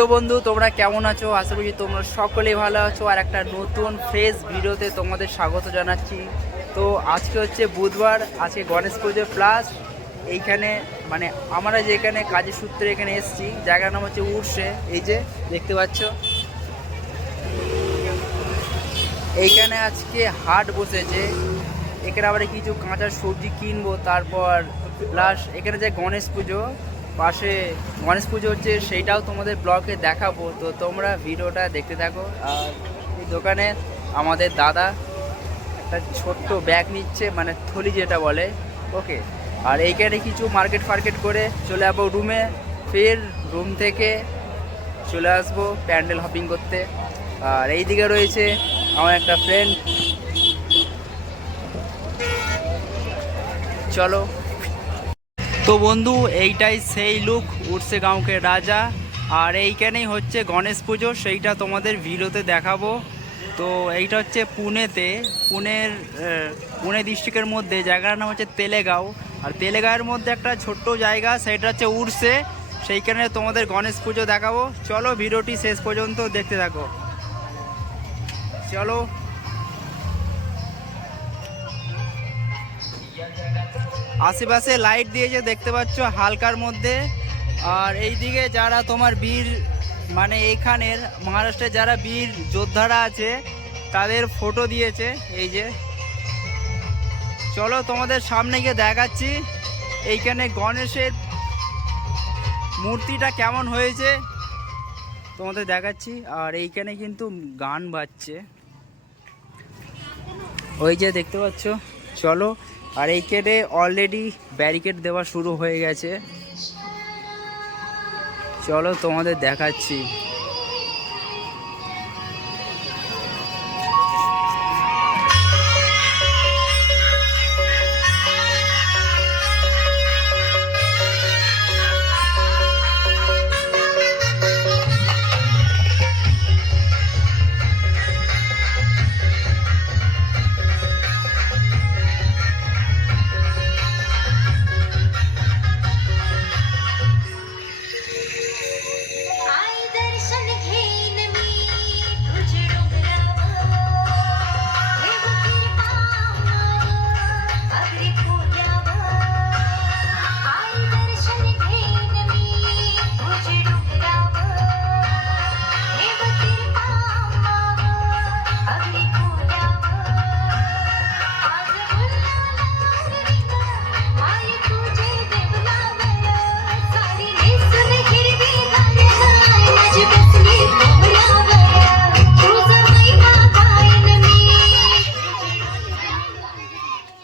তো বন্ধু, তোমরা কেমন আছো? আশা করি তোমরা সকলেই ভালো আছো। আর একটা নতুন ফ্রেশ ভিডিওতে তোমাদের স্বাগত জানাচ্ছি। তো আজকে হচ্ছে বুধবার, আজকে গণেশ পুজো প্লাস এইখানে মানে আমরা যেখানে কাজের সূত্রে এখানে এসেছি, জায়গার নাম হচ্ছে উর্সে এই যে, দেখতে পাচ্ছ? এইখানে আজকে হাট বসেছে। এখানে আবার কিছু কাঁচা সবজি কিনবো, তারপর প্লাস এখানে যে গণেশ পুজো পাশে গণেশ পুজো হচ্ছে, সেইটাও তোমাদের ব্লগে দেখাবো। তো তোমরা ভিডিওটা দেখতে থাকো। আর এই দোকানে আমাদের দাদা একটা ছোট্ট ব্যাগ নিচ্ছে মানে থলি যেটা বলে। ওকে, আর এইখানে কিছু মার্কেট ফার্কেট করে চলে যাব রুমে। ফের রুম থেকে চলে আসব প্যান্ডেল হপিং করতে। আর এইদিকে রয়েছে আমার একটা ফ্রেন্ড। চলো তো বন্ধু, এইটাই সেই লুক উঠছে গাঁওকে রাজা। আর এইখানেই হচ্ছে গণেশ পুজো, সেইটা তোমাদের ভিডিওতে দেখাবো। তো এইটা হচ্ছে পুনেতে, পুনের পুনে ডিস্ট্রিক্টের মধ্যে জায়গার নাম হচ্ছে তেলেগাঁও। আর তেলেগাঁওয়ের মধ্যে একটা ছোট্ট জায়গা, সেটা হচ্ছে উড়ছে। সেইখানে তোমাদের গণেশ পুজো দেখাবো। চলো ভিডিওটি শেষ পর্যন্ত দেখতে থাকো। চলো। আশেপাশে লাইট দিয়েছে দেখতে পাচ্ছ হালকার মধ্যে। আর এইদিকে যারা তোমার বীর মানে এইখানের মহারাষ্ট্রের যারা বীর যোদ্ধারা আছে, তাদের ফটো দিয়েছে, এই যে। চলো তোমাদের সামনে গিয়ে দেখাচ্ছি, এইখানে গণেশের মূর্তিটা কেমন হয়েছে। তোমাদের দেখাচ্ছি, আর এইখানে কিন্তু গান বাজছে। ওই যে দেখতে পাচ্ছ, চলো আর এই কেটে অলরেডি ব্যারিকেড দেওয়া শুরু হয়ে গেছে। চলো তোমাদের দেখাচ্ছি।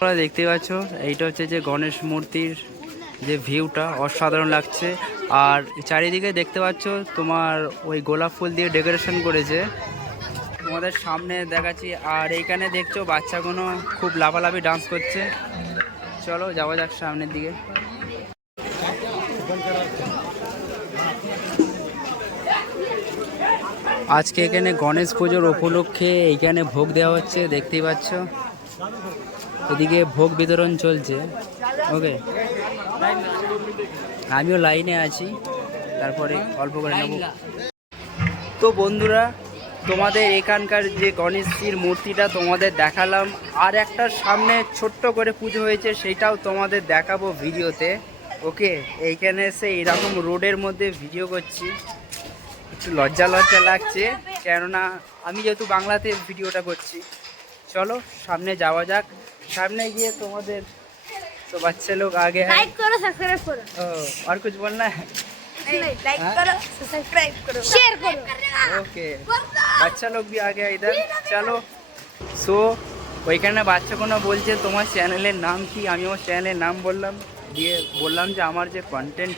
তোমরা দেখতে পাচ্ছ, এইটা হচ্ছে যে গণেশ মূর্তির যে ভিউটা অসাধারণ লাগছে। আর চারিদিকে দেখতে পাচ্ছ তোমার ওই গোলাপ ফুল দিয়ে ডেকোরেশন করেছে। তোমাদের সামনে দেখাচ্ছি, আর এইখানে দেখছ বাচ্চাগুলো খুব লাফালাফি ডান্স করছে। চলো, যাওয়া যাক সামনের দিকে। আজকে এখানে গণেশ পুজোর উপলক্ষে এইখানে ভোগ দেওয়া হচ্ছে, দেখতেই পাচ্ছ। এদিকে ভোগ বিতরণ চলছে। ওকে আমিও লাইনে আছি। তারপরে অল্প করে নেব। তো বন্ধুরা, তোমাদের এখানকার যে গণেশজির মূর্তিটা তোমাদের দেখালাম। আর একটা সামনে ছোট্ট করে পুজো হয়েছে সেইটাও তোমাদের দেখাবো ভিডিওতে। ওকে এইখানে এসে এরকম রোডের মধ্যে ভিডিও করছি। একটু লজ্জা লজ্জা লাগছে, কেননা আমি যেহেতু বাংলাতে ভিডিওটা করছি। চলো, সামনে যাওয়া যাক। সামনে গিয়ে তোমাদের तो बच्चे लोग आगे हैं लाइक करो सब्सक्राइब करो ओ, और कुछ बोलना है लाइक हाँ? करो सब्सक्राइब करो शेयर करो ওকে বাচ্চা লোক भी आ गया इधर চলো সো ওইখানে বাচ্চা কোনো বলছে তোমার চ্যানেলের নাম কি আমি আমার চ্যানেলের নাম বললাম দিয়ে বললাম যে আমার যে কন্টেন্ট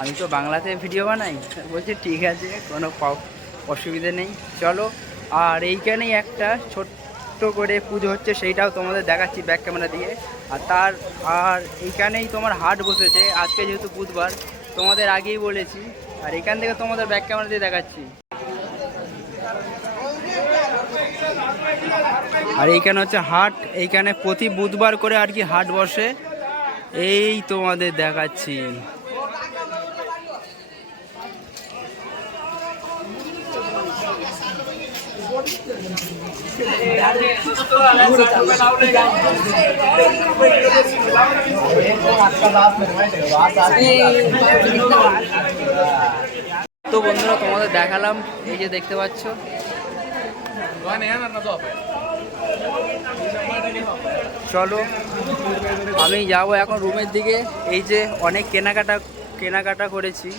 আমি তো বাংলাতে ভিডিও বানাই বলছে ঠিক আছে কোনো পাও- অসুবিধে নেই চলো আর এইখানেই একটা ছোট্ট করে পুজো হচ্ছে, সেইটাও তোমাদের দেখাচ্ছি ব্যাক ক্যামেরা দিয়ে। আর তার, আর এইখানেই তোমার হাট বসেছে, আজকে যেহেতু বুধবার, তোমাদের আগেই বলেছি। আর এখান থেকে তোমাদের ব্যাক ক্যামেরা দিয়ে দেখাচ্ছি। আর এইখানে হচ্ছে হাট, এইখানে প্রতি বুধবার করে আর কি হাট বসে, এই তোমাদের দেখাচ্ছি। তো বন্ধুরা, তোমাদের দেখালাম। এই যে দেখতে পাচ্ছ। চলো, আমি যাব এখন রুমের দিকে। এই যে অনেক কেনাকাটা কেনাকাটা করেছি।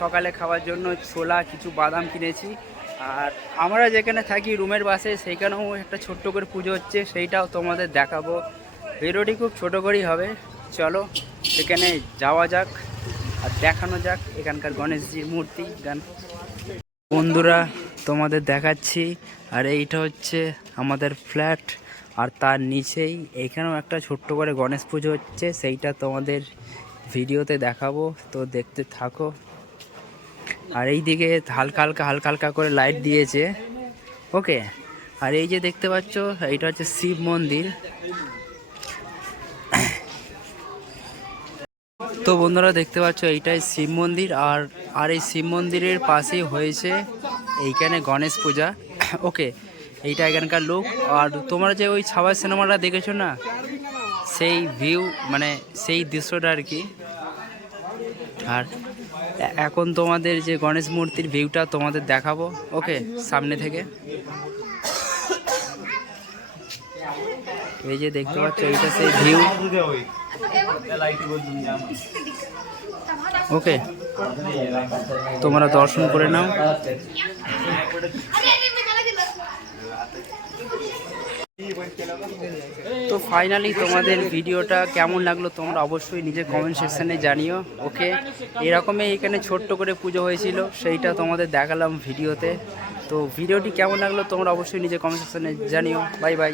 সকালে খাওয়ার জন্য ছোলা, কিছু বাদাম কিনেছি। আর আমরা যেখানে থাকি রুমের পাশে সেইখানেও একটা ছোট্ট করে পুজো হচ্ছে, সেইটাও তোমাদের দেখাবো। ভিডিওটি খুব ছোটো করেই হবে। চলো সেখানে যাওয়া যাক আর দেখানো যাক এখানকার গণেশজির মূর্তি, গান। বন্ধুরা, তোমাদের দেখাচ্ছি। আর এইটা হচ্ছে আমাদের ফ্ল্যাট। আর তার নিচেই এইখানেও একটা ছোট্ট করে গণেশ পুজো হচ্ছে, সেইটা তোমাদের ভিডিওতে দেখাবো। তো দেখতে থাকো। আর এই দিকে হালকা হালকা হালকা হালকা করে লাইট দিয়েছে। ওকে আর এই যে দেখতে পাচ্ছ, এইটা হচ্ছে শিব মন্দির। তো বন্ধুরা, দেখতে পাচ্ছ, এইটাই শিব মন্দির। আর আর এই শিব মন্দিরের পাশেই হয়েছে এইখানে গণেশ পূজা। ওকে এইটা এখানকার লোক। আর তোমরা যে ওই ছাওয়া সিনেমাটা দেখেছ না? সেই ভিউ মানে সেই দৃশ্যটা আর কি। আর এখন তোমাদের যে গণেশ মূর্তির ভিউটা তোমাদের দেখাবো। ওকে সামনে থেকে। এই যে দেখতে পাচ্ছ, এইটা সেই ভিউ ওকে তোমরা দর্শন করে নাও। তো ফাইনালি তোমাদের ভিডিওটা কেমন লাগল তোমরা অবশ্যই নিজের কমেন্ট সেকশানে জানিও ওকে এরকমই এখানে ছোট্ট করে পুজো হয়েছিল, সেইটা তোমাদের দেখালাম ভিডিওতে। তো ভিডিওটি কেমন লাগল তোমরা অবশ্যই নিজের কমেন্ট সেকশানে জানিও। Bye bye